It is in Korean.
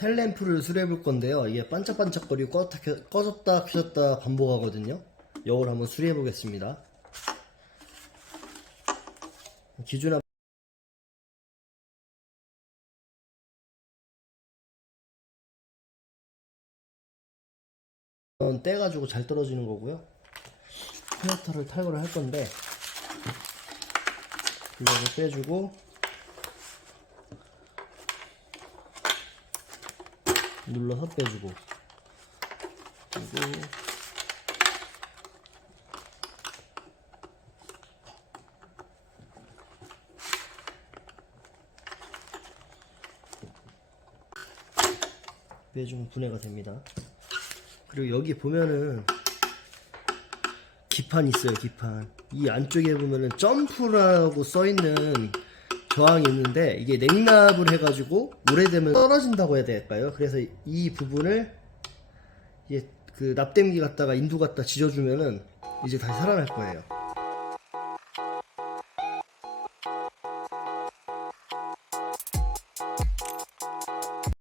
헬램프를 수리해 볼 건데요. 이게 반짝반짝거리고 켜- 꺼졌다 켜졌다 반복하거든요. 이걸 한번 수리해 보겠습니다. 기준에 떼가지고 잘 떨어지는 거고요. 커넥터를 탈거를 할 건데 이거를 빼주고 눌러서 빼주고 그리고 빼주면 분해가 됩니다. 그리고 여기 보면은 기판 있어요 기판 이 안쪽에 보면은 점프라고 써있는 저항이 있는데 이게 냉납을 해가지고 오래되면 떨어진다고 해야 될까요? 그래서 이 부분을 이제 그 납땜기 갖다가 인두 갖다 지져주면은 이제 다시 살아날 거예요